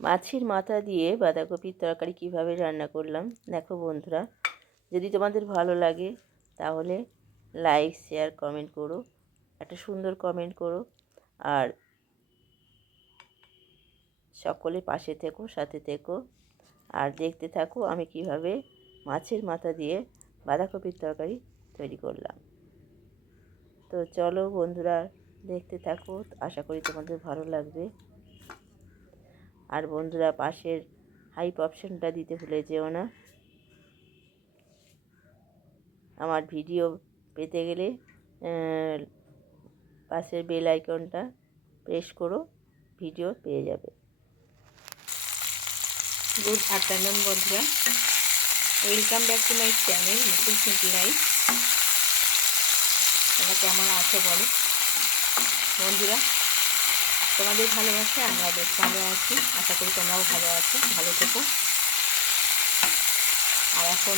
মাছের মাথা দিয়ে বাঁধাকপির তরকারি কিভাবে রান্না করলাম দেখো বন্ধুরা। যদি তোমাদের ভালো লাগে তাহলে লাইক শেয়ার কমেন্ট করো, একটা সুন্দর কমেন্ট করো, আর সকলে পাশে থেকো, সাথে থেকো, আর দেখতে থাকো আমি কিভাবে মাছের মাথা দিয়ে বাঁধাকপির তরকারি তৈরি করলাম। তো চলো বন্ধুরা, দেখতে থাকো, আশা করি তোমাদের ভালো লাগবে। আর বন্ধুরা, পাশের হাইপ অপশানটা দিতে ভুলে যেও না। আমার ভিডিও পেতে গেলে পাশের বেল আইকনটা প্রেস করো, ভিডিও পেয়ে যাবে। গুড আফটারনুন বন্ধুরা, welcome back to my channel Mukul simple life. তোমরা কেমন আছো বলো বন্ধুরা? তোমাদের ভালোবাসে আমরা বেশ ভালো আছি, আশা করি তোমরাও ভালো আছো, ভালো থেকো। আর এখন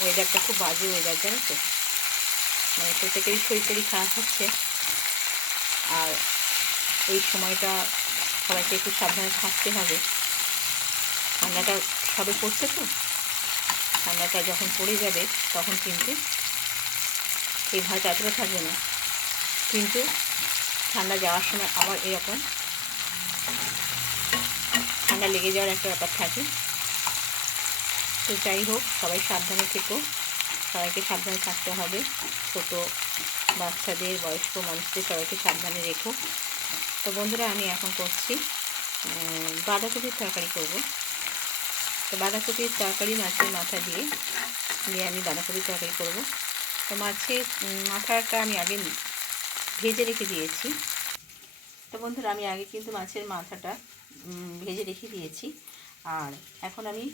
ওয়েদারটা খুব বাজে ওয়েদার, জানো তো, মানে প্রত্যেকেরই শরীর খারাপ হচ্ছে। আর এই সময়টা সবাইকে একটু সাবধানে থাকতে হবে। ঠান্ডাটা সবে পড়ছে তো, ঠান্ডাটা যখন পড়ে যাবে তখন কিন্তু এই ভয়টা এতটা থাকবে না, কিন্তু ঠান্ডা যাওয়ার সময় আবার এরকম ঠান্ডা লেগে যাওয়ার একটা ব্যাপার থাকে। তো যাই হোক, সবাই সাবধানে থেকো, সবাইকে সাবধানে থাকতে হবে। ছোটো বাচ্চাদের, বয়স্ক মানুষদের সবাইকে সাবধানে রেখো। তো বন্ধুরা, আমি এখন করছি বাঁধাকপির তরকারি করব। তো বাঁধাকপির তরকারি মাছের মাথা দিয়ে আমি বাঁধাকপির তরকারি করব। তো মাছের মাথাটা আমি আগে ভেজে রেখে দিয়েছি। তো বন্ধুরা, আমি আগে কিন্তু মাছের মাথাটা ভেজে রেখে দিয়েছি। আর এখন আমি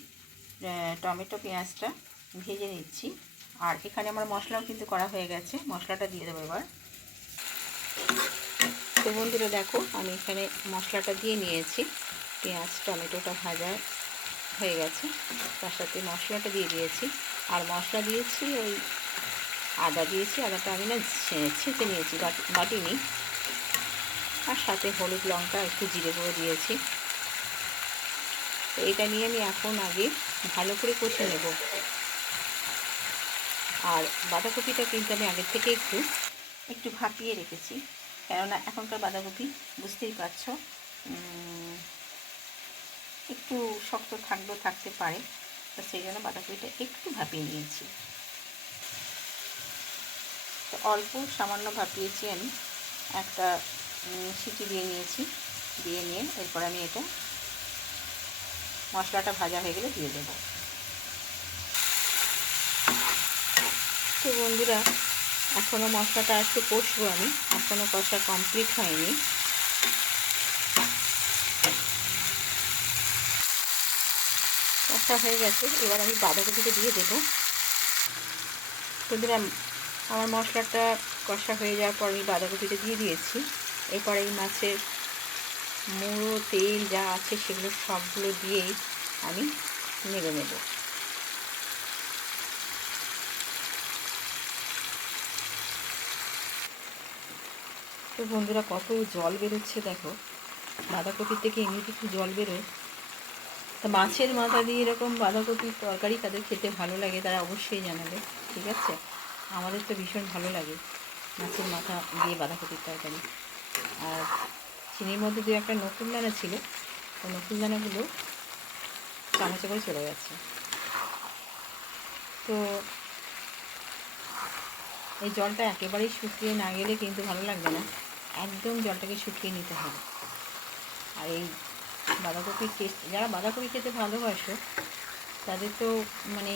টমেটো পেঁয়াজটা ভেজে নিচ্ছি। আর এখানে আমার মশলাও কিন্তু করা হয়ে গেছে, মশলাটা দিয়ে দেবো এবার। তো বন্ধুরা দেখো, আমি এখানে মশলাটা দিয়ে নিয়েছি। পেঁয়াজ টমেটোটা ভাজা হয়ে গেছে, তার সাথে মশলাটা দিয়ে দিয়েছি। আর মশলা দিয়েছি ওই আদা দিয়েছি, আদাটা আমি না ছেঁচে নিয়েছি, বাটিনি। আর সাথে হলুদ লঙ্কা একটু জিরে গুঁড়ো দিয়েছি। তো এটা নিয়ে আমি এখন আগে ভালো করে কষে নেব। আর বাঁধাকপিটা কিন্তু আমি আগের থেকে একটু ভাপিয়ে রেখেছি, কেননা এখনকার বাঁধাকপি বুঝতেই পারছো একটু শক্ত থাকতে পারে। তো সেই জন্য বাঁধাকপিটা একটু ভাপিয়ে নিয়েছি। তো অল্প সামান্য ভাপিয়েছি আমি, একটা সিটি দিয়ে নিয়েছি। দিয়ে নিয়ে এরপর আমি এটা মশলাটা ভাজা হয়ে গেলে দিয়ে দেব। তো বন্ধুরা, এখনও মশলাটা একটু কষবো আমি, এখনও কষা কমপ্লিট হয়নি। কষা হয়ে গেছে, এবার আমি বাঁধাকপিটা দিয়ে দেবো। বন্ধুরা, আমার মশলাটা কষা হয়ে যাওয়ার পর আমি বাঁধাকপিটা দিয়ে দিয়েছি। এরপর এই মাছের মুড়ো তেল যা আছে সেগুলো সবগুলো দিয়েই আমি নেড়ে নেব। তো বন্ধুরা, কত জল বেরোচ্ছে দেখো, বাঁধাকপির থেকে এমনিতে একটু জল বেরোয়। তা মাছের মাথা দিয়ে এরকম বাঁধাকপির তরকারি তাদের খেতে ভালো লাগে তারা অবশ্যই জানাবে, ঠিক আছে? আমাদের তো ভীষণ ভালো লাগে মাছের মাথা দিয়ে বাঁধাকপির তরকারি। আর চিনির মধ্যে দু একটা নকুল দানা ছিল, ওই নকুল দানাগুলো চামচে করে চলে গেছে। তো এই জলটা একেবারেই শুকিয়ে না গেলে কিন্তু ভালো লাগবে না, একদম জলটাকে শুকিয়ে নিতে হবে। আর এই বাঁধাকপির টেস্ট, যারা বাঁধাকপি খেতে ভালোবাসো তাদের তো মানে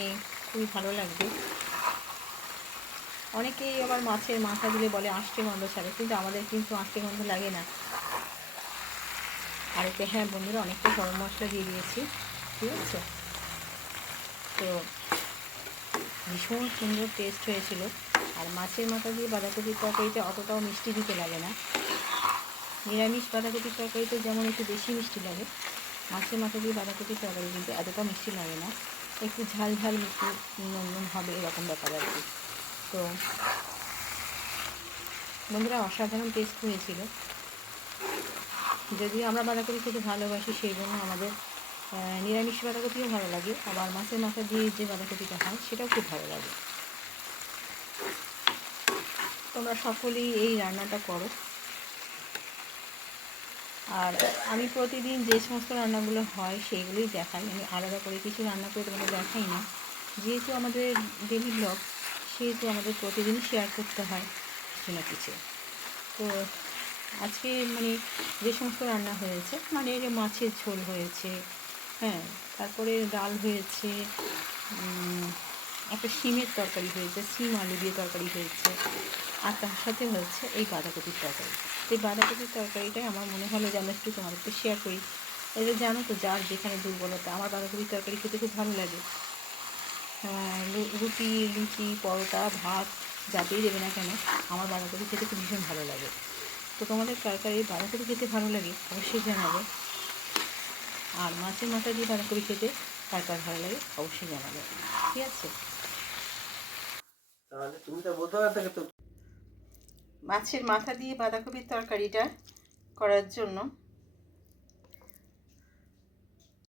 খুবই ভালো লাগবে। অনেকেই আবার মাছের মাথা দিলে বলে আষ্টে গন্ধ ছাড়ে, কিন্তু আমাদের কিন্তু আষ্টে গন্ধ লাগে না। আর এতে হ্যাঁ বন্ধুরা, অনেকটা গরম মশলা দিয়ে দিয়েছি, ঠিক আছে? তো ভীষণ সুন্দর টেস্ট হয়েছিল। আর মাছের মাথা দিয়ে বাঁধাকপির তরকারিতে অতটাও মিষ্টি দিতে লাগে না। নিরামিষ বাঁধাকপির তরকারিতে যেমন একটু বেশি মিষ্টি লাগে, মাছের মাথা দিয়ে বাঁধাকপির তরকারি কিন্তু এতটা মিষ্টি লাগে না, একটু ঝাল ঝাল মিষ্টি নুন হবে এরকম ব্যাপার আর কি। তো বন্ধুরা, অসাধারণ টেস্ট হয়েছিল। যদিও আমরা বাঁধাকপি খেতে ভালোবাসি, সেই জন্য আমাদের নিরামিষ বাঁধাকপিও ভালো লাগে, আবার মাছের মাথা দিয়ে যে বাঁধাকপিটা হয় সেটাও খুব ভালো লাগে। তোমরা সকলেই এই রান্নাটা করো। আর আমি প্রতিদিন যে সমস্ত রান্নাগুলো হয় সেইগুলোই দেখাই, আমি আলাদা করে কিছু রান্না করে তোমাদের দেখাই না। যেহেতু আমাদের ডেলি ব্লগ, সেহেতু আমাদের প্রতিদিনই শেয়ার করতে হয় কিছু না কিছু। তো আজকে মানে যে সমস্ত রান্না হয়েছে, মানে যে মাছের ঝোল হয়েছে, হ্যাঁ, তারপরে ডাল হয়েছে, একটা শিমের তরকারি হয়েছে, শিম আলু দিয়ে তরকারি হয়েছে, আর তার সাথে হচ্ছে এই বাঁধাকপির তরকারি। এই বাঁধাকপির তরকারিটাই আমার মনে হলো যে আমি একটু তোমাদেরকে শেয়ার করি। এটা জানো তো, যার যেখানে দুর্বলতা, আমার বাঁধাকপির তরকারি খেতে খুব ভালো লাগে। রুটি, লুচি, পরোটা, ভাত যাতেই দেবে না কেন, আমার বাঁধাকপি খেতে খুব ভীষণ ভালো লাগে। তো তোমাদের তরকারি বাঁধাকপি খেতে ভালো লাগে অবশ্যই জানাবে। আর মাছের মাথা দিয়ে বাঁধাকপি খেতে কার কার ভালো লাগে অবশ্যই জানাবে, ঠিক আছে? তাহলে তুমি তো বলতে পারতে তো। মাছের মাথা দিয়ে বাঁধাকপির তরকারিটা করার জন্য